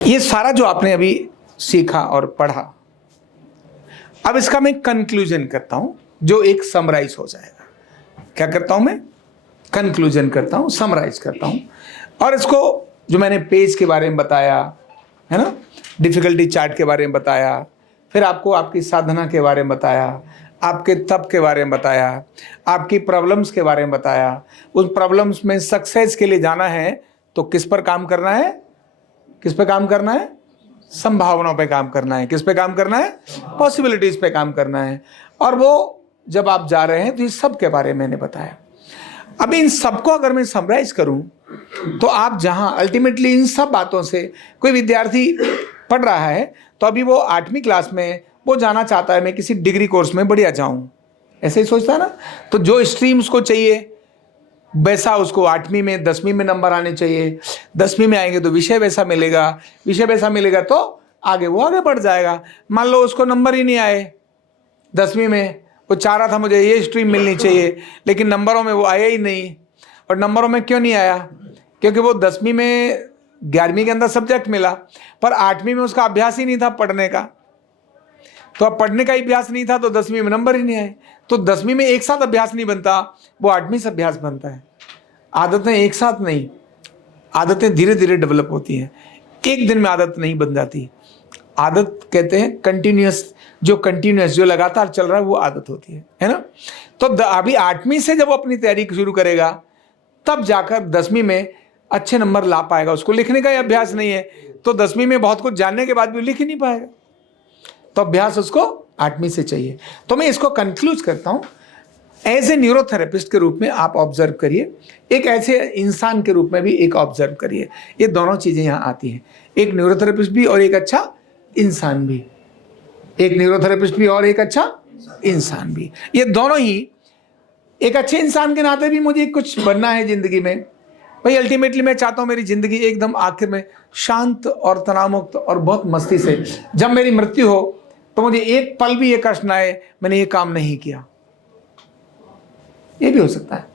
ये सारा जो आपने अभी सीखा और पढ़ा, अब इसका मैं कंक्लूजन करता हूं जो एक समराइज हो जाएगा। क्या करता हूं मैं? कंक्लूजन करता हूं, समराइज करता हूं। और इसको जो मैंने पेज के बारे में बताया है ना, डिफिकल्टी चार्ट के बारे में बताया, फिर आपको आपकी साधना के बारे में बताया, आपके तप के बारे में बताया, आपकी प्रॉब्लम्स के बारे में बताया। उन प्रॉब्लम्स में सक्सेस के लिए जाना है तो किस पर काम करना है? किस पे काम करना है? संभावनाओं पे काम करना है। किस पे काम करना है? पॉसिबिलिटीज पे काम करना है। और वो जब आप जा रहे हैं तो इस सब के बारे में मैंने बताया। अभी इन सबको अगर मैं समराइज करूं तो आप जहां अल्टीमेटली इन सब बातों से कोई विद्यार्थी पढ़ रहा है तो अभी वो 8वीं क्लास में वो जाना चाहता है मैं किसी डिग्री कोर्स में बढ़िया जाऊं, ऐसे ही सोचता है ना। तो जो स्ट्रीम उसको चाहिए वैसा उसको 8वीं में 10वीं में नंबर आने चाहिए। 10वीं में आएंगे तो विषय वैसा मिलेगा, विषय वैसा मिलेगा तो आगे वो आगे बढ़ जाएगा। मान लो उसको नंबर ही नहीं आए 10वीं में, वो चाह रहा था मुझे ये स्ट्रीम मिलनी चाहिए लेकिन नंबरों में वो आया ही नहीं। और नंबरों में क्यों नहीं आया? क्योंकि वो 10वीं में 11वीं के अंदर सब्जेक्ट मिला पर 8वीं में उसका अभ्यास ही नहीं था पढ़ने का। तो अब पढ़ने का अभ्यास नहीं था तो 10वीं में नंबर ही नहीं आए। तो 10वीं में एक साथ अभ्यास नहीं बनता, वो 8वीं से अभ्यास बनता है। आदतें एक साथ नहीं, आदतें धीरे धीरे डेवलप होती हैं। एक दिन में आदत नहीं बन जाती। आदत कहते हैं कंटिन्यूअस, जो लगातार चल रहा है वो आदत होती है ना। तो अभी 8वीं से जब वो अपनी तैयारी शुरू करेगा तब जाकर 10वीं में अच्छे नंबर ला पाएगा। उसको लिखने का ही अभ्यास नहीं है तो 10वीं में बहुत कुछ जानने के बाद भी लिख ही नहीं पाएगा। तो अभ्यास उसको 8वीं से चाहिए। तो मैं इसको कंक्लूज करता हूं, एज ए न्यूरोथेरेपिस्ट के रूप में आप ऑब्जर्व करिए, एक ऐसे इंसान के रूप में भी एक ऑब्जर्व करिए। ये दोनों चीजें यहां आती हैं, एक न्यूरोथेरेपिस्ट भी और एक अच्छा इंसान भी। एक न्यूरोथेरेपिस्ट भी और एक अच्छा इंसान भी, ये दोनों ही। एक अच्छे इंसान के नाते भी मुझे कुछ बनना है जिंदगी में भाई। अल्टीमेटली मैं चाहता हूं मेरी जिंदगी एकदम आखिर में शांत और तनावमुक्त और बहुत मस्ती से, जब मेरी मृत्यु हो तो मुझे एक पल भी ये कष्ट ना आए मैंने ये काम नहीं किया। ये भी हो सकता है,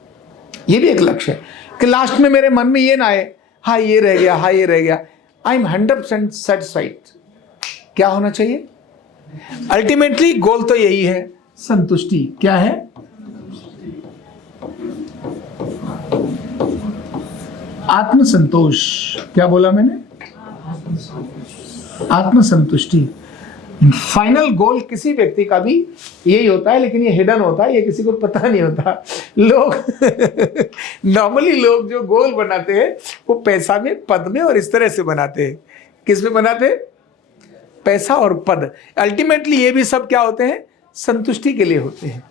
ये भी एक लक्ष्य है कि लास्ट में मेरे मन में ये ना आए हाँ ये रह गया, हाँ ये रह गया। I am 100% satisfied. क्या होना चाहिए? अल्टीमेटली गोल तो यही है, संतुष्टि। क्या है? आत्मसंतोष। क्या बोला मैंने? आत्मसंतुष्टि। फाइनल गोल किसी व्यक्ति का भी यही होता है, लेकिन ये हिडन होता है, ये किसी को पता नहीं होता। लोग नॉर्मली लोग जो गोल बनाते हैं वो पैसा में, पद में और इस तरह से बनाते हैं। किस में बनाते हैं? पैसा और पद। अल्टीमेटली ये भी सब क्या होते हैं? संतुष्टि के लिए होते हैं।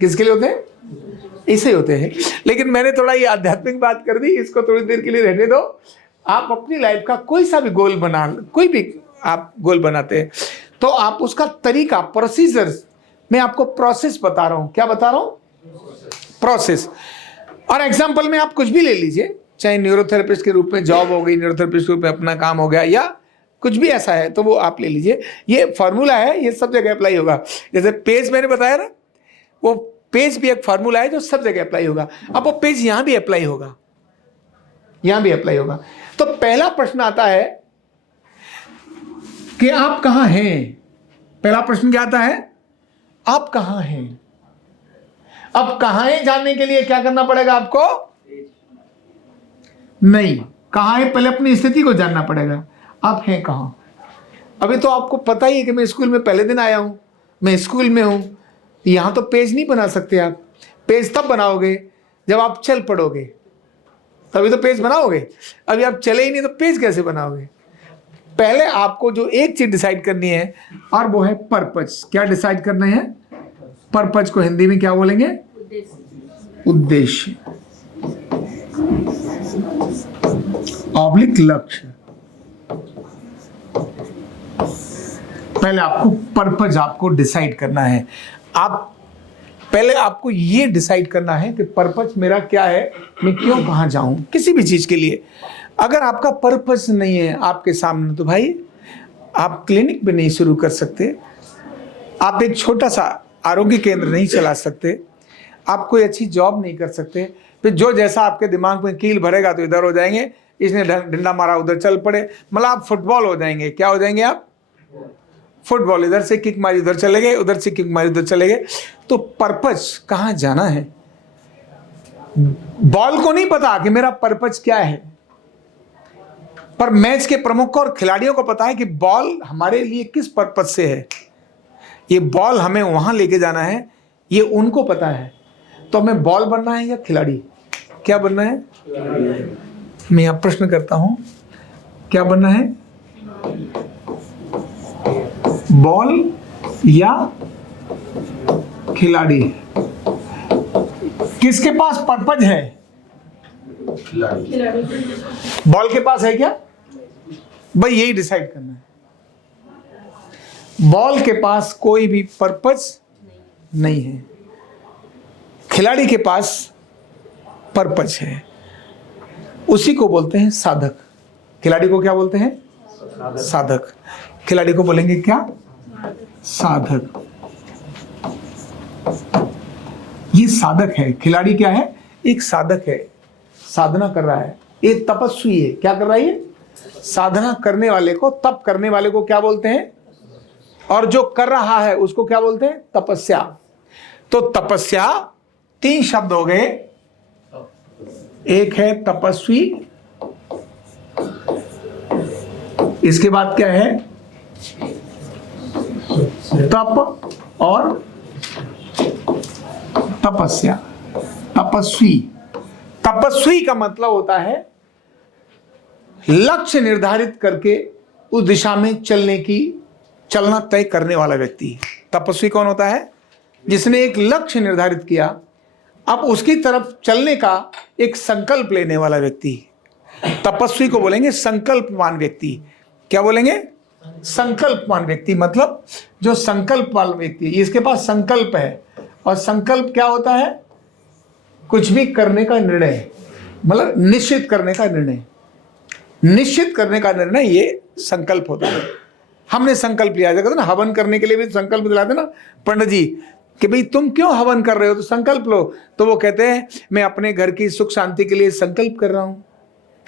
किसके लिए होते हैं? ऐसे होते हैं। लेकिन मैंने थोड़ा ये आध्यात्मिक बात कर दी, इसको थोड़ी देर के लिए रहने दो। आप अपनी लाइफ का कोई सा भी गोल बना, कोई भी आप गोल बनाते हैं तो आप उसका तरीका, प्रोसीजर्स, मैं आपको प्रोसेस बता रहा हूं। क्या बता रहा हूं? प्रोसेस। और एग्जांपल में आप कुछ भी ले लीजिए, चाहे न्यूरोथेरेपिस्ट के रूप में जॉब हो गई, न्यूरोथेरेपिस्ट के रूप में अपना काम हो गया, या कुछ भी ऐसा है तो वो आप ले लीजिए। ये फॉर्मूला है, ये सब जगह अप्लाई होगा। जैसे पेज मैंने बताया ना, वो पेज भी एक फॉर्मूला है जो सब जगह अप्लाई होगा। अब वो पेज यहां भी अप्लाई होगा, यहां भी अप्लाई होगा। तो पहला प्रश्न आता है कि आप कहां हैं। पहला प्रश्न क्या आता है? आप कहां हैं। अब कहां है जानने के लिए क्या करना पड़ेगा आपको? नहीं, कहां है पहले अपनी स्थिति को जानना पड़ेगा। आप हैं कहां? अभी तो आपको पता ही है कि मैं स्कूल में पहले दिन आया हूं, मैं स्कूल में हूं। यहां तो पेज नहीं बना सकते आप। पेज तब बनाओगे जब आप चल पड़ोगे, तभी तो पेज बनाओगे। अभी आप चले ही नहीं तो पेज कैसे बनाओगे? पहले आपको जो एक चीज डिसाइड करनी है और वो है पर्पज। क्या डिसाइड करना है? पर्पज को हिंदी में क्या बोलेंगे? उद्देश्य, ऑब्लिक लक्ष्य। पहले आपको पर्पज आपको डिसाइड करना है। आप पहले आपको ये डिसाइड करना है कि पर्पज मेरा क्या है, मैं क्यों कहां जाऊं किसी भी चीज के लिए। अगर आपका पर्पस नहीं है आपके सामने तो भाई आप क्लिनिक भी नहीं शुरू कर सकते, आप एक छोटा सा आरोग्य केंद्र नहीं चला सकते, आप कोई अच्छी जॉब नहीं कर सकते। फिर जो जैसा आपके दिमाग में कील भरेगा तो इधर हो जाएंगे, इसने डंडा मारा, उधर चल पड़े, मतलब आप फुटबॉल हो जाएंगे। क्या हो जाएंगे आप? फुटबॉल। इधर से किक मारी उधर चले गए, उधर से किक मारी उधर चले गए। तो पर्पज कहाँ जाना है? बॉल को नहीं पता कि मेरा पर्पज क्या है, पर मैच के प्रमुख और खिलाड़ियों को पता है कि बॉल हमारे लिए किस पर्पज से है, ये बॉल हमें वहां लेके जाना है, ये उनको पता है। तो हमें बॉल बनना है या खिलाड़ी? क्या बनना है? मैं यहां प्रश्न करता हूं, क्या बनना है? बॉल या खिलाड़ी? किसके पास पर्पज है? बॉल के पास है क्या? भाई यही डिसाइड करना है। बॉल के पास कोई भी पर्पज नहीं है, खिलाड़ी के पास पर्पज है। उसी को बोलते हैं साधक। खिलाड़ी को क्या बोलते हैं? साधक। खिलाड़ी को बोलेंगे क्या? साधक। ये साधक है। खिलाड़ी क्या है? एक साधक है, साधना कर रहा है। एक तपस्वी है। क्या कर रहा है? साधना करने वाले को, तप करने वाले को क्या बोलते हैं? और जो कर रहा है उसको क्या बोलते हैं? तपस्या। तो तपस्या, 3 शब्द हो गए। एक है तपस्वी, इसके बाद क्या है? तप और तपस्या। तपस्वी। तपस्वी का मतलब होता है लक्ष्य निर्धारित करके उस दिशा में चलना तय करने वाला व्यक्ति। तपस्वी कौन होता है? जिसने एक लक्ष्य निर्धारित किया, अब उसकी तरफ चलने का एक संकल्प लेने वाला व्यक्ति। तपस्वी को बोलेंगे संकल्पवान व्यक्ति। क्या बोलेंगे? संकल्पवान व्यक्ति। मतलब जो संकल्प वाला व्यक्ति, इसके पास संकल्प है। और संकल्प क्या होता है? कुछ भी करने का निर्णय, मतलब निश्चित करने का निर्णय। निश्चित करने का निर्णय ये संकल्प होता है। हमने संकल्प लिया जाता है ना, हवन करने के लिए भी संकल्प दिलाते ना पंडित जी कि भाई तुम क्यों हवन कर रहे हो, तो संकल्प लो। तो वो कहते हैं मैं अपने घर की सुख शांति के लिए संकल्प कर रहा हूं,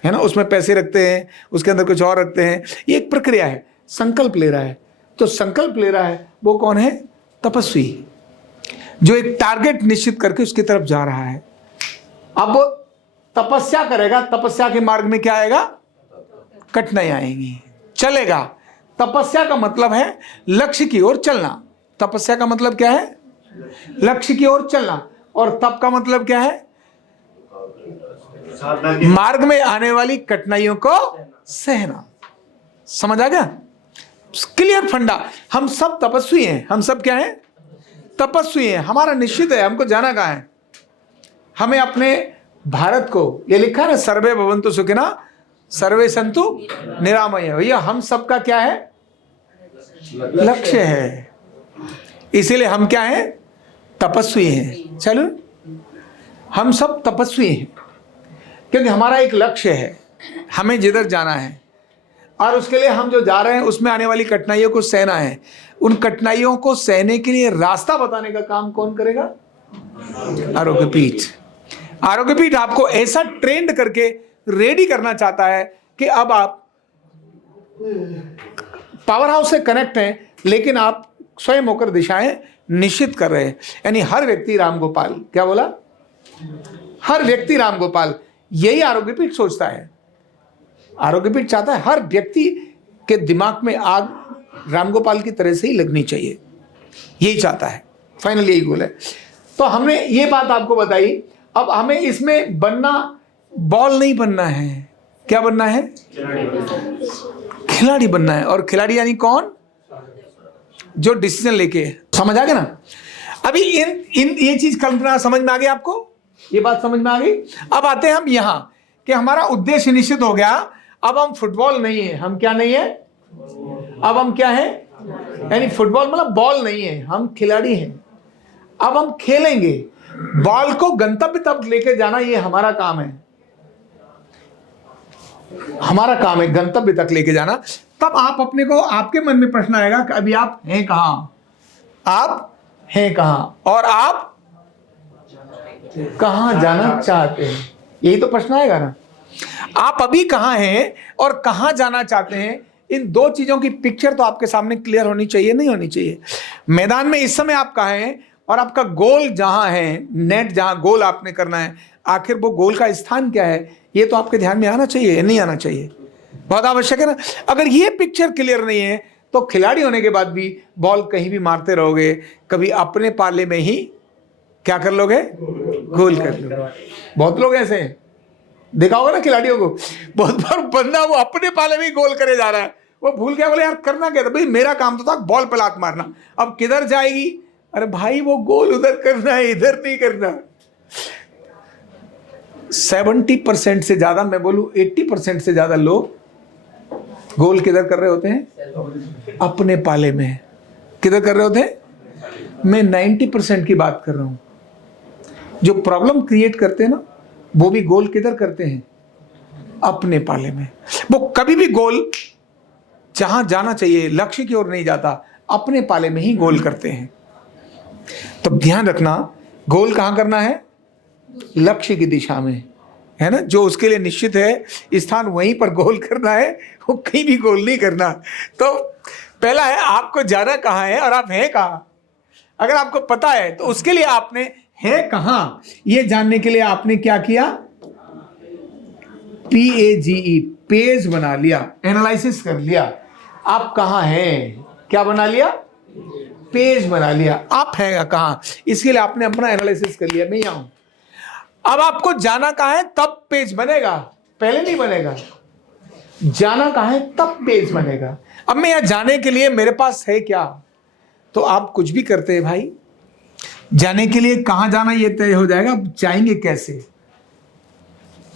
है ना। उसमें पैसे रखते हैं, उसके अंदर कुछ और रखते हैं। ये एक प्रक्रिया है, संकल्प ले रहा है। तो संकल्प ले रहा है वो कौन है? तपस्वी, जो एक टारगेट निश्चित करके उसकी तरफ जा रहा है। अब वो तपस्या करेगा, तपस्या के मार्ग में क्या आएगा? कठिनाई आएंगी, चलेगा। तपस्या का मतलब है लक्ष्य की ओर चलना। तपस्या का मतलब क्या है? लक्ष्य की ओर चलना। और तप का मतलब क्या है? मार्ग में आने वाली कठिनाइयों को सहना। समझ आ गया? क्लियर फंडा। हम सब तपस्वी हैं। हम सब क्या हैं? तपस्वी हैं। हमारा निश्चित है हमको जाना कहां है। हमें अपने भारत को, ये लिखा है ना, सर्वे भवन्तु सुखिनः सर्वे सन्तु निरामय। भैया हम सबका क्या है? लक्ष्य है। इसीलिए हम क्या हैं? तपस्वी हैं। चलो, हम सब तपस्वी हैं क्योंकि हमारा एक लक्ष्य है, हमें जिधर जाना है। और उसके लिए हम जो जा रहे हैं उसमें आने वाली कठिनाइयों को सहना है। उन कठिनाइयों को सहने के लिए रास्ता बताने का काम कौन करेगा? आरोग्य पीठ। आरोग्य पीठ आपको ऐसा ट्रेंड करके रेडी करना चाहता है कि अब आप पावर हाउस से कनेक्ट हैं, लेकिन आप स्वयं होकर दिशाएं निश्चित कर रहे हैं। यानी हर व्यक्ति राम गोपाल। क्या बोला? हर व्यक्ति राम गोपाल। यही आरोग्य पीठ सोचता है। आरोग्य पीठ चाहता है हर व्यक्ति के दिमाग में आग रामगोपाल की तरह से ही लगनी चाहिए, यही चाहता है। फाइनली यही गोल है। तो हमने ये बात आपको बताई। अब हमें इसमें बनना, बॉल नहीं बनना है। क्या बनना है? खिलाड़ी बनना है। और खिलाड़ी यानी कौन? जो डिसीजन लेके। समझ आ गया ना? अभी इन ये चीज कल्पना समझ में आ गई आपको? ये बात समझ में आ गई? अब आते हैं हम यहां कि हमारा उद्देश्य निश्चित हो गया। अब हम फुटबॉल नहीं है। हम क्या नहीं है? अब हम क्या है? यानी फुटबॉल मतलब बॉल नहीं है, हम खिलाड़ी हैं। अब हम खेलेंगे। बॉल को गंतव्य तक लेके जाना, ये हमारा काम है। हमारा काम है गंतव्य तक लेके जाना। तब आप अपने को, आपके मन में प्रश्न आएगा कि अभी आप हैं कहां? आप हैं कहां और आप कहां जाना चाहते हैं? यही तो प्रश्न आएगा ना। आप अभी कहाँ हैं और कहाँ जाना चाहते हैं, इन दो चीजों की पिक्चर तो आपके सामने क्लियर होनी चाहिए, नहीं होनी चाहिए। मैदान में इस समय आप कहाँ हैं और आपका गोल जहां है, नेट जहां गोल आपने करना है, आखिर वो गोल का स्थान क्या है, ये तो आपके ध्यान में आना चाहिए, नहीं आना चाहिए, बहुत आवश्यक है ना। अगर ये पिक्चर क्लियर नहीं है तो खिलाड़ी होने के बाद भी बॉल कहीं भी मारते रहोगे, कभी अपने पाले में ही क्या कर लोगे, गोल कर लोगे। बहुत लोग ऐसे हैं, देखा होगा ना खिलाड़ियों को, बहुत बार बंदा वो अपने पाले में ही गोल करे जा रहा है, वो भूल गया, बोले यार करना क्या था भाई, मेरा काम तो था बॉल पे लात मारना, अब किधर जाएगी, अरे भाई वो गोल उधर करना है, इधर नहीं करना। 70% से ज्यादा, मैं बोलूं 80% से ज्यादा लोग गोल किधर कर रहे होते हैं, अपने पाले में। किधर कर रहे होते हैं, मैं 90% की बात कर रहा हूं। जो प्रॉब्लम क्रिएट करते हैं ना, वो भी गोल किधर करते हैं, अपने पाले में। वो कभी भी गोल जहां जाना चाहिए, लक्ष्य की ओर नहीं जाता, अपने पाले में ही गोल करते हैं। तो ध्यान रखना, गोल कहां करना है, लक्ष्य की दिशा में, है ना, जो उसके लिए निश्चित है स्थान, वहीं पर गोल करना है, वो कहीं भी गोल नहीं करना। तो पहला है आपको जाना कहां है और आप हैं कहां। अगर आपको पता है तो उसके लिए आपने है कहां ये जानने के लिए आपने क्या किया, PAGE, पेज बना लिया, एनालिसिस कर लिया, आप कहां हैं, क्या बना लिया, पेज बना लिया, आप हैं कहां, इसके लिए आपने अपना एनालिसिस कर लिया, मैं यहां हूं। अब आपको जाना कहां है तब पेज बनेगा, पहले नहीं बनेगा। जाना कहां है तब पेज बनेगा। अब मैं यहां जाने के लिए मेरे पास है क्या, तो आप कुछ भी करते हैं भाई, जाने के लिए कहां जाना ये तय हो जाएगा। अब जाएंगे कैसे,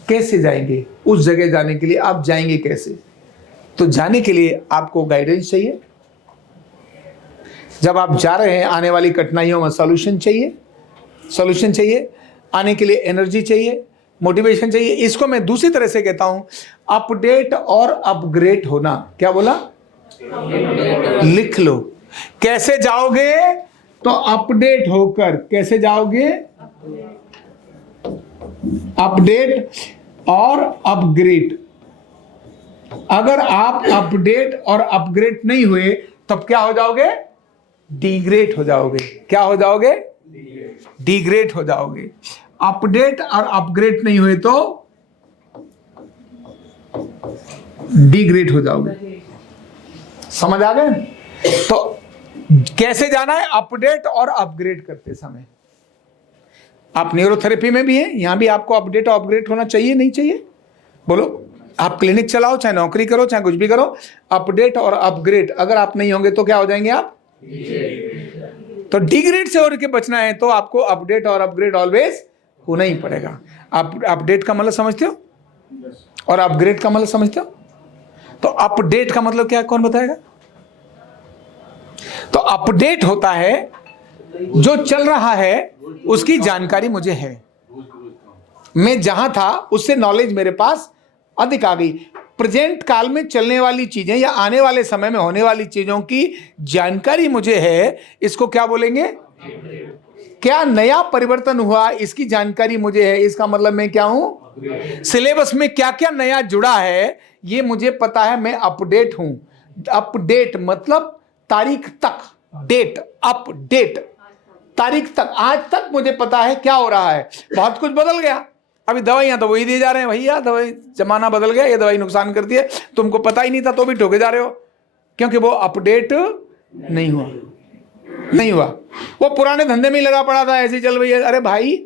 कैसे जाएंगे उस जगह जाने के लिए, आप जाएंगे कैसे। तो जाने के लिए आपको गाइडेंस चाहिए, जब आप जा रहे हैं आने वाली कठिनाइयों में सॉल्यूशन चाहिए, सॉल्यूशन चाहिए, आने के लिए एनर्जी चाहिए, मोटिवेशन चाहिए। इसको मैं दूसरी तरह से कहता हूं, अपडेट और अपग्रेड होना। क्या बोला, लिख लो। कैसे जाओगे, तो अपडेट होकर। कैसे जाओगे, अपडेट और अपग्रेड। अगर आप अपडेट और अपग्रेड नहीं हुए तब क्या हो जाओगे, डिग्रेड हो जाओगे। क्या हो जाओगे, डिग्रेड हो जाओगे। अपडेट और अपग्रेड नहीं हुए तो डिग्रेड हो जाओगे। समझ आ गए। तो कैसे जाना है, अपडेट और अपग्रेड करते समय। आप न्यूरोथेरेपी में भी हैं, यहां भी आपको अपडेट और अपग्रेड होना चाहिए, नहीं चाहिए, बोलो। आप क्लिनिक चलाओ, चाहे नौकरी करो, चाहे कुछ भी करो, अपडेट और अपग्रेड अगर आप नहीं होंगे तो क्या हो जाएंगे आप, तो डिग्रेड से होकर के बचना है तो आपको अपडेट और अपग्रेड ऑलवेज होना ही पड़ेगा। आप अपडेट का मतलब समझते हो और अपग्रेड का मतलब समझते हो। तो अपडेट का मतलब क्या है, कौन बताएगा। तो अपडेट होता है जो चल रहा है उसकी जानकारी मुझे है, मैं जहां था उससे नॉलेज मेरे पास अधिक आ गई। प्रेजेंट काल में चलने वाली चीजें या आने वाले समय में होने वाली चीजों की जानकारी मुझे है, इसको क्या बोलेंगे, क्या नया परिवर्तन हुआ इसकी जानकारी मुझे है, इसका मतलब मैं क्या हूं, सिलेबस में क्या क्या नया जुड़ा है ये मुझे पता है, मैं अपडेट हूं। अपडेट मतलब तारीख तक, डेट, अपडेट, तारीख तक, आज तक मुझे पता है क्या हो रहा है। बहुत कुछ बदल गया, अभी दवाइयां तो वही दिए जा रहे हैं, भैया दवाई, जमाना बदल गया, ये दवाई नुकसान करती है, तुमको पता ही नहीं था तो भी ठोके जा रहे हो, क्योंकि वो अपडेट नहीं हुआ, नहीं हुआ। वो पुराने धंधे में ही लगा पड़ा था, ऐसे ही चल रही है। अरे भाई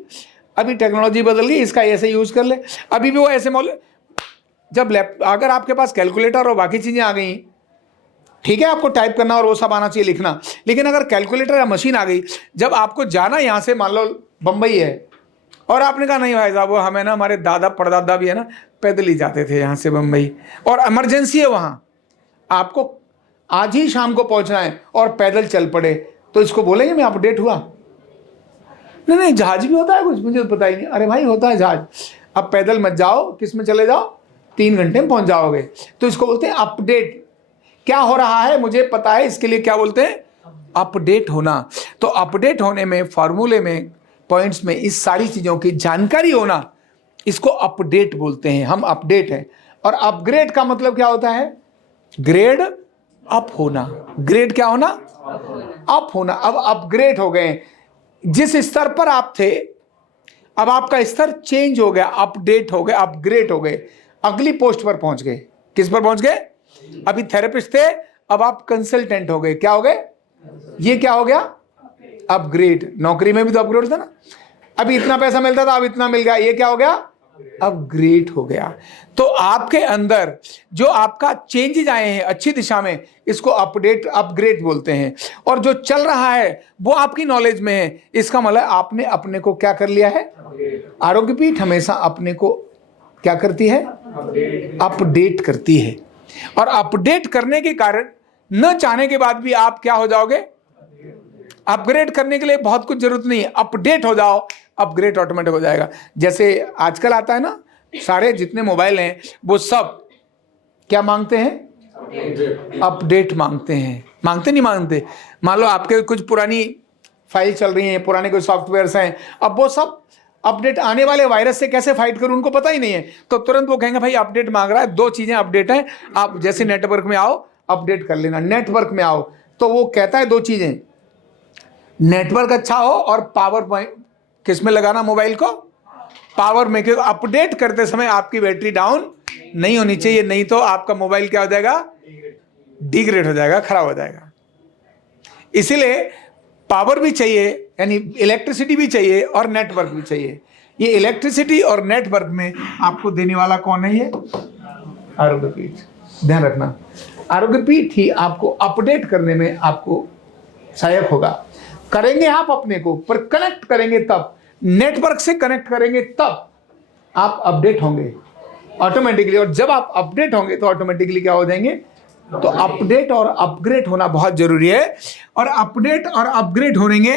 अभी टेक्नोलॉजी बदल गई, इसका ऐसे यूज कर ले। अभी भी वो ऐसे जब अगर आपके पास कैलकुलेटर और बाकी चीजें आ गई, ठीक है आपको टाइप करना और वो सब आना चाहिए, लिखना, लेकिन अगर कैलकुलेटर या मशीन आ गई, जब आपको जाना यहां से मान लो बंबई है और आपने कहा नहीं भाई साहब वो हमें ना, हमारे दादा परदादा भी है ना पैदल ही जाते थे यहाँ से बंबई और इमरजेंसी है वहाँ, आपको आज ही शाम को पहुँचना है और पैदल चल पड़े, तो इसको बोलेंगे मैं अपडेट हुआ। नहीं नहीं, जहाज भी होता है कुछ, मुझे तो पता ही नहीं। अरे भाई होता है जहाज, अब पैदल मत जाओ, किस में चले जाओ, 3 घंटे में पहुँच जाओगे, तो इसको बोलते हैं अपडेट। क्या हो रहा है मुझे पता है, इसके लिए क्या बोलते हैं, अपडेट होना। तो अपडेट होने में, फॉर्मूले में, पॉइंट्स में, इस सारी चीजों की जानकारी होना इसको अपडेट बोलते हैं, हम अपडेट हैं। और अपग्रेड का मतलब क्या होता है? ग्रेड अप होना। ग्रेड क्या होना? अप होना। अब अपग्रेड हो गए, जिस स्तर पर आप थे अब आपका स्तर चेंज हो गया, अपडेट हो गए, अपग्रेड हो गए, अगली पोस्ट पर पहुंच गए। किस पर पहुंच गए? अभी थेरेपिस्ट थे, अब आप कंसल्टेंट हो गए। क्या हो गए? ये क्या हो गया? अपग्रेड। नौकरी में भी तो अपग्रेड था ना, अभी इतना पैसा मिलता था, अब इतना मिल गया, ये क्या हो गया? अपग्रेड हो गया। तो आपके अंदर जो आपका चेंजेज आए हैं अच्छी दिशा में, इसको अपडेट अपग्रेड बोलते हैं। और जो चल रहा है वो आपकी नॉलेज में है, इसका मतलब आपने अपने को क्या कर लिया है? आरोग्य पीठ हमेशा अपने को क्या करती है? अपडेट करती है। और अपडेट करने के कारण न चाहने के बाद भी आप क्या हो जाओगे? अपग्रेड करने के लिए बहुत कुछ जरूरत नहीं है, अपडेट हो जाओ, अपग्रेड ऑटोमेटिक हो जाएगा। जैसे आजकल आता है ना, सारे जितने मोबाइल हैं वो सब क्या मांगते हैं? अपडेट मांगते हैं। मांगते नहीं मांगते? मान लो आपके कुछ पुरानी फाइल चल रही हैं, पुराने कोई सॉफ्टवेयर्स हैं, अब वो सब अपडेट आने वाले वायरस से कैसे फाइट करूं उनको पता ही नहीं है, तो तुरंत वो कहेंगे भाई अपडेट मांग रहा है, दो चीजें अपडेट हैं, आप जैसे नेटवर्क में आओ अपडेट कर लेना। नेटवर्क में आओ तो वो कहता है दो चीजें, नेटवर्क अच्छा हो और पावर किस में लगाना? मोबाइल को पावर में। क्योंकि अपडेट करते समय आपकी बैटरी डाउन नहीं होनी चाहिए, नहीं तो आपका मोबाइल क्या हो जाएगा? डिग्रेड हो जाएगा, खराब हो जाएगा। इसीलिए पावर भी चाहिए, यानी इलेक्ट्रिसिटी भी चाहिए और नेटवर्क भी चाहिए। ये इलेक्ट्रिसिटी और नेटवर्क में आपको देने वाला कौन है? ये आरोग्य पीठ। ध्यान रखना, आरोग्य पीठ ही आपको अपडेट करने में आपको सहायक होगा। करेंगे आप अपने को, पर कनेक्ट करेंगे तब, नेटवर्क से कनेक्ट करेंगे तब आप अपडेट होंगे ऑटोमेटिकली। और जब आप अपडेट होंगे तो ऑटोमेटिकली क्या हो जाएंगे? तो अपडेट और अपग्रेड होना बहुत जरूरी है। और अपडेट और अपग्रेड होंगे,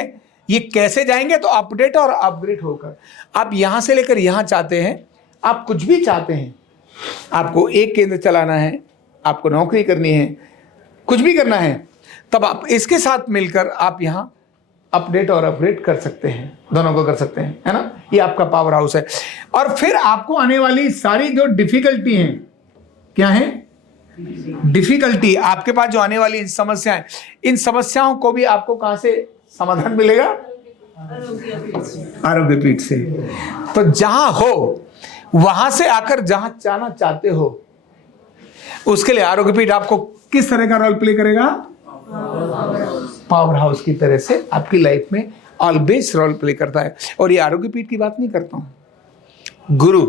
ये कैसे जाएंगे? तो अपडेट और अपग्रेड होकर आप यहां से लेकर यहां चाहते हैं, आप कुछ भी चाहते हैं, आपको एक केंद्र चलाना है, आपको नौकरी करनी है, कुछ भी करना है, तब आप इसके साथ मिलकर आप यहां अपडेट और अपग्रेड कर सकते हैं, दोनों को कर सकते हैं, है ना? ये आपका पावर हाउस है। और फिर आपको आने वाली सारी जो डिफिकल्टी हैं, क्या है? डिफिकल्टी आपके पास जो आने वाली समस्याएं, इन समस्याओं को भी आपको कहां से समाधान मिलेगा? आरोग्य पीठ से। तो जहां हो वहां से आकर जहां जाना चाहते हो, उसके लिए आरोग्य पीठ आपको किस तरह का रोल प्ले करेगा? पावर हाउस की तरह से आपकी लाइफ में ऑलवेज रोल प्ले करता है। और ये आरोग्य पीठ की बात नहीं करता हूं, गुरु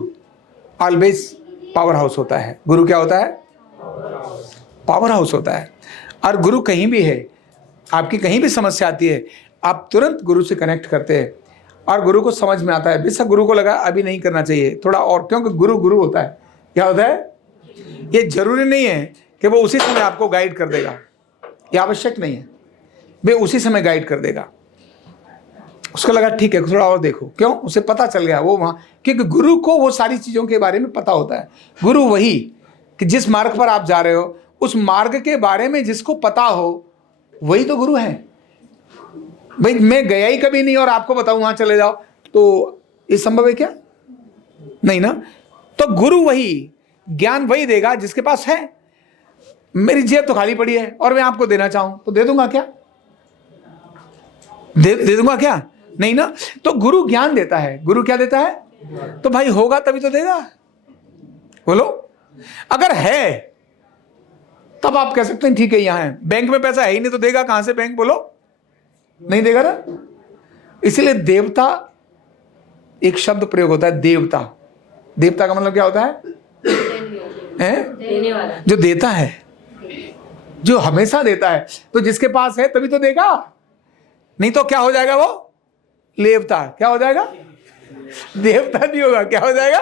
ऑलवेज पावर हाउस होता है। गुरु क्या होता है? पावर हाउस होता है। और गुरु कहीं भी है, आपकी कहीं भी समस्या आती है, आप तुरंत गुरु से कनेक्ट करते हैं और गुरु को समझ में आता है। बेशक गुरु को लगा अभी नहीं करना चाहिए थोड़ा और, क्योंकि गुरु गुरु होता है। क्या होता है? ये जरूरी नहीं है कि वो उसी समय आपको गाइड कर देगा, ये आवश्यक नहीं है, वे उसी समय गाइड कर देगा। उसको लगा ठीक है थोड़ा और देखो, क्यों? उसे पता चल गया वो वहां, क्योंकि गुरु को वो सारी चीजों के बारे में पता होता है। गुरु वही कि जिस मार्ग पर आप जा रहे हो उस मार्ग के बारे में जिसको पता हो वही तो गुरु है। भाई मैं गया ही कभी नहीं और आपको बताऊं वहां चले जाओ, तो ये संभव है क्या? नहीं ना। तो गुरु वही, ज्ञान वही देगा जिसके पास है। मेरी जेब तो खाली पड़ी है और मैं आपको देना चाहूं तो दे दूंगा क्या? दे दूंगा क्या? नहीं ना। तो गुरु ज्ञान देता है। गुरु क्या देता है? तो भाई होगा तभी तो देगा। बोलो, अगर है तब आप कह सकते हैं ठीक है यहां है। बैंक में पैसा है ही नहीं तो देगा कहां से बैंक? बोलो, नहीं देगा ना। इसलिए देवता एक शब्द प्रयोग होता है, देवता। देवता का मतलब क्या होता है? देने वाला, जो देता है, जो हमेशा देता है। तो जिसके पास है तभी तो देगा, नहीं तो क्या हो जाएगा? वो लेवता। क्या हो जाएगा? देवता नहीं होगा, क्या हो जाएगा?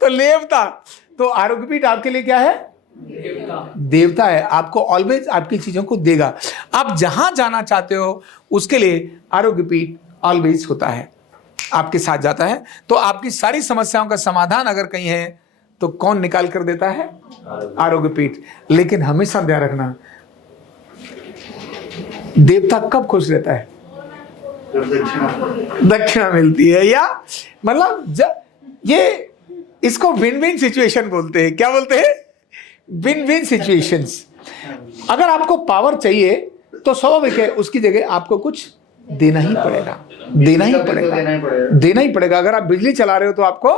तो लेवता। तो आरोग्य पीठ आपके लिए क्या है? देवता है। आपको ऑलवेज आपकी चीजों को देगा। आप जहां जाना चाहते हो उसके लिए आरोग्य पीठ ऑलवेज होता है, आपके साथ जाता है। तो आपकी सारी समस्याओं का समाधान अगर कहीं है तो कौन निकाल कर देता है? आरोग्य पीठ। लेकिन हमेशा ध्यान रखना, देवता कब खुश रहता है? दक्षिणा मिलती है, या मतलब ये इसको विन विन सिचुएशन बोलते हैं। क्या बोलते हैं? Win win situations. अगर आपको पावर चाहिए तो स्वाभाविक है उसकी जगह आपको कुछ देना ही पड़ेगा, देना ही पड़ेगा। अगर आप बिजली चला रहे हो तो आपको,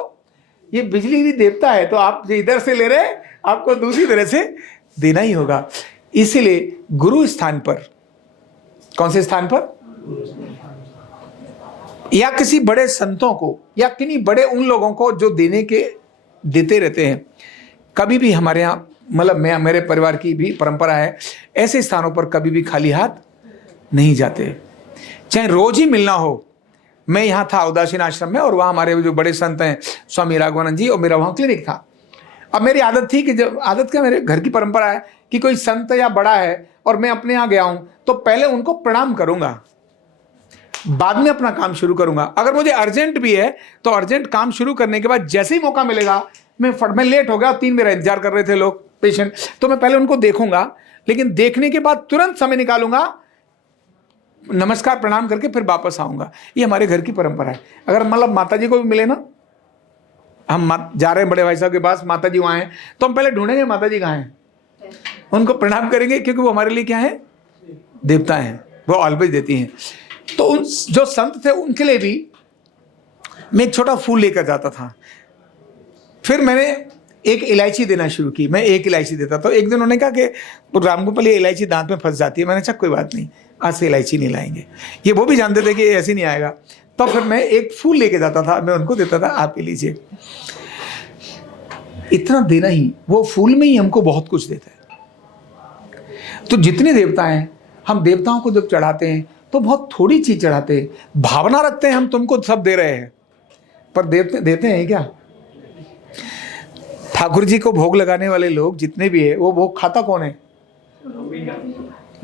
ये बिजली भी देवता है, तो आप इधर से ले रहे हैं, आपको दूसरी तरह से देना ही होगा। इसीलिए गुरु स्थान पर, कौन से स्थान पर, या किसी बड़े संतों को, या किन्हीं बड़े उन लोगों को जो देते रहते हैं। कभी भी हमारे यहाँ, मतलब मेरे परिवार की भी परंपरा है, ऐसे स्थानों पर कभी भी खाली हाथ नहीं जाते, चाहे रोज ही मिलना हो। मैं यहाँ था उदासीन आश्रम में, और वहाँ हमारे जो बड़े संत हैं स्वामी राघवानंद जी, और मेरा वहाँ क्लिनिक था। अब मेरी आदत थी कि जब, आदत क्या, मेरे घर की परंपरा है कि कोई संत या बड़ा है और मैं अपने यहाँ गया हूँ तो पहले उनको प्रणाम करूंगा, बाद में अपना काम शुरू करूंगा। अगर मुझे अर्जेंट भी है तो अर्जेंट काम शुरू करने के बाद जैसे ही मौका मिलेगा, मैं लेट हो गया, 3 मेरा इंतजार कर रहे थे लोग, पेशेंट, तो मैं पहले उनको देखूंगा, लेकिन देखने के बाद तुरंत समय निकालूंगा, नमस्कार प्रणाम करके फिर वापस आऊंगा। ये हमारे घर की परंपरा है। अगर मतलब माता जी को भी मिले ना, हम जा रहे हैं बड़े भाई साहब के पास, माता जी वहां हैं, तो हम पहले ढूंढेंगे माता जी कहाँ हैं, उनको प्रणाम करेंगे, क्योंकि वो हमारे लिए क्या है, देवता हैं, वो ऑलवेज देती हैं। तो उन जो संत थे उनके लिए भी मैं एक छोटा फूल लेकर जाता था। फिर मैंने एक इलायची देना शुरू की, मैं एक इलायची देता। तो एक दिन उन्होंने कहा कि रामगोपाल, ये इलायची दांत में फंस जाती है। मैंने कहा कोई बात नहीं, आज से इलायची नहीं लाएंगे। ये वो भी जानते थे कि ऐसे नहीं आएगा। तो फिर मैं एक फूल लेके जाता था, मैं उनको देता था, आप ले लीजिए। इतना देना ही, वो फूल में ही हमको बहुत कुछ देता है। तो जितने देवता हैं, हम देवताओं को जब चढ़ाते हैं तो बहुत थोड़ी चीज चढ़ाते हैं, भावना रखते हैं हम तुमको सब दे रहे हैं, पर देते हैं क्या? ठाकुर जी को भोग लगाने वाले लोग जितने भी है, वो भोग खाता कौन है?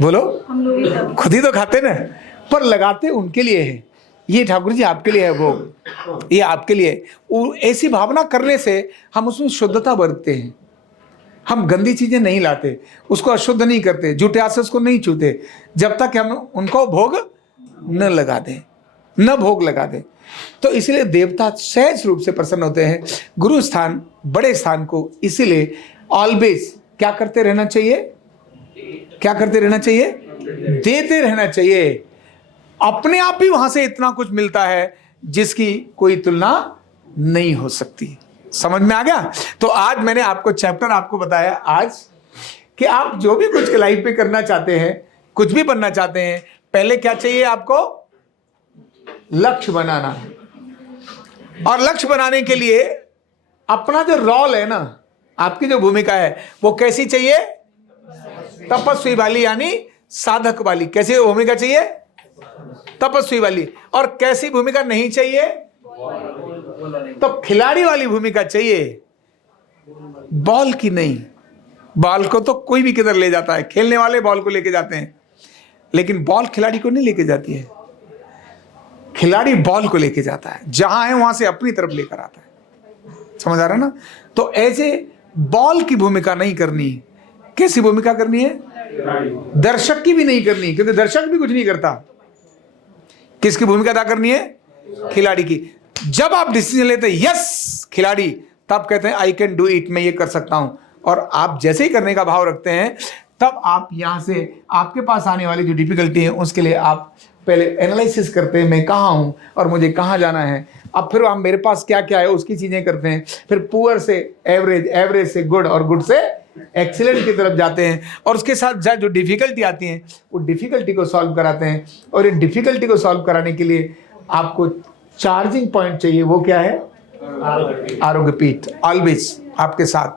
बोलो, खुद ही तो खाते ना, पर लगाते उनके लिए है। ये ठाकुर जी आपके लिए है भोग, ये आपके लिए। ऐसी भावना करने से हम उसमें शुद्धता बरतते हैं। हम गंदी चीजें नहीं लाते, उसको अशुद्ध नहीं करते, झूठे से उसको नहीं छूते, जब तक हम उनको भोग न लगा दें, न भोग लगा दें। तो इसलिए देवता सहज रूप से प्रसन्न होते हैं। गुरु स्थान, बड़े स्थान को इसीलिए ऑलवेज क्या करते रहना चाहिए? क्या करते रहना चाहिए? देते रहना चाहिए। अपने आप ही वहां से इतना कुछ मिलता है जिसकी कोई तुलना नहीं हो सकती। समझ में आ गया? तो आज मैंने आपको चैप्टर आपको बताया आज कि आप जो भी कुछ लाइफ पे करना चाहते हैं, कुछ भी बनना चाहते हैं, पहले क्या चाहिए आपको? लक्ष्य बनाना। और लक्ष्य बनाने के लिए अपना जो रोल है ना, आपकी जो भूमिका है, वो कैसी चाहिए? तपस्वी वाली, यानी साधक वाली। कैसी भूमिका चाहिए? तपस्वी वाली। और कैसी भूमिका नहीं चाहिए? तो खिलाड़ी वाली भूमिका चाहिए, बॉल की नहीं। बॉल को तो कोई भी किधर ले जाता है, खेलने वाले बॉल को लेके जाते हैं, लेकिन बॉल खिलाड़ी को नहीं लेके जाती है। खिलाड़ी बॉल को लेके जाता है, जहां है वहां से अपनी तरफ लेकर आता है। समझ आ रहा है ना? तो ऐसे बॉल की भूमिका नहीं करनी। कैसी भूमिका करनी है? दर्शक की भी नहीं करनी, क्योंकि दर्शक भी कुछ नहीं करता। किसकी भूमिका अदा करनी है? खिलाड़ी की। जब आप डिसीजन लेते हैं यस खिलाड़ी, तब कहते हैं आई कैन डू इट, मैं ये कर सकता हूं। और आप जैसे ही करने का भाव रखते हैं, तब आप यहां से आपके पास आने वाली जो डिफिकल्टी है उसके लिए आप पहले एनालिसिस करते हैं, मैं कहाँ हूं और मुझे कहाँ जाना है। अब फिर हम मेरे पास क्या क्या है उसकी चीजें करते हैं। फिर पुअर से एवरेज, एवरेज से गुड और गुड से एक्सीलेंट की तरफ जाते हैं। और उसके साथ जो डिफिकल्टी आती है वो डिफिकल्टी को सॉल्व कराते हैं। और ये डिफिकल्टी को सॉल्व कराने के लिए आपको चार्जिंग पॉइंट चाहिए। वो क्या है? आरोग्य पीठ। ऑलवेज आपके साथ,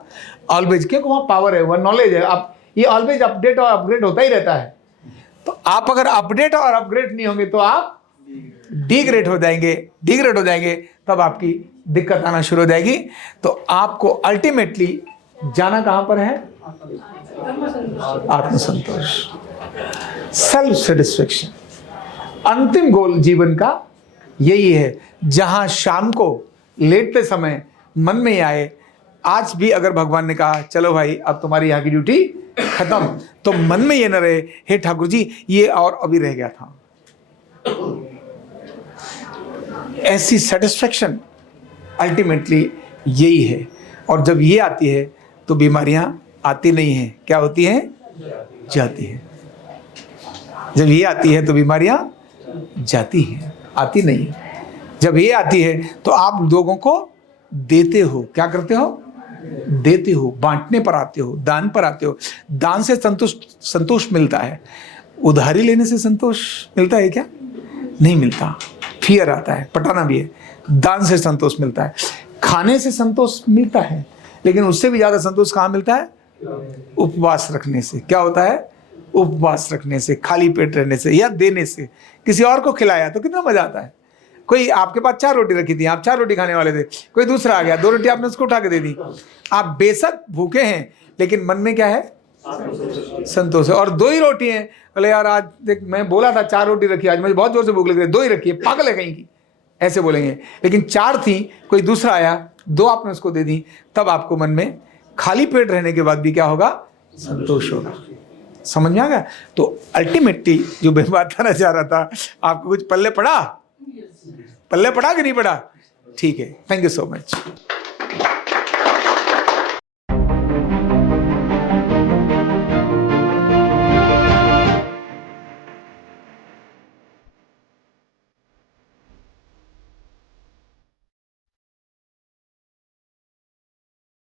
ऑलवेज, क्योंकि वहाँ पावर है, वह नॉलेज है। आप ये ऑलवेज अपडेट और अपग्रेड होता ही रहता है। तो आप अगर अपडेट और अपग्रेड नहीं होंगे तो आप डिग्रेड हो जाएंगे। डिग्रेड हो जाएंगे तब आपकी दिक्कत आना शुरू हो जाएगी। तो आपको अल्टीमेटली जाना कहां पर है? आत्मसंतोष, सेल्फ सेटिस्फेक्शन। अंतिम गोल जीवन का यही है। जहां शाम को लेटते समय मन में आए, आज भी अगर भगवान ने कहा चलो भाई अब तुम्हारी यहाँ की ड्यूटी खत्म, तो मन में ये न रहे हे ठाकुर जी ये और अभी रह गया था। ऐसी सेटिस्फेक्शन अल्टीमेटली यही है। और जब ये आती है तो बीमारियां आती नहीं हैं, क्या होती हैं? जाती हैं। जब ये आती है तो बीमारियां जाती हैं, आती नहीं है। जब ये आती है तो आप लोगों को देते हो, क्या करते हो? देते हो, बांटने पर आते हो, दान पर आते हो। दान से संतोष मिलता है। उधारी लेने से संतोष मिलता है क्या? नहीं मिलता, फियर आता है, पटाना भी है। दान से संतोष मिलता है। खाने से संतोष मिलता है, लेकिन उससे भी ज्यादा संतोष कहाँ मिलता है? उपवास रखने से। क्या होता है? उपवास रखने से, खाली पेट रहने से या देने से। किसी और को खिलाया तो कितना मजा आता है। कोई आपके पास 4 रोटी रखी थी, आप 4 रोटी खाने वाले थे, कोई दूसरा आ गया, 2 रोटी आपने उसको उठा के दे दी। आप बेशक भूखे हैं, लेकिन मन में क्या है? संतोष है। और 2 ही रोटी हैं, बोले यार आज देख मैं बोला था 4 रोटी रखी, आज मुझे बहुत जोर से भूख लग रही है, 2 ही रखी है, पागल है कहीं की, ऐसे बोलेंगे। लेकिन 4 थी, कोई दूसरा आया, 2 आपने उसको दे दी, तब आपको मन में खाली पेट रहने के बाद भी क्या होगा? संतोष होगा। समझ में आ गया? तो अल्टीमेटली जो मैं बताना चाह रहा था, आपको कुछ पल्ले पड़ा? पल्ले पड़ा कि नहीं पड़ा? ठीक है, थैंक यू सो मच।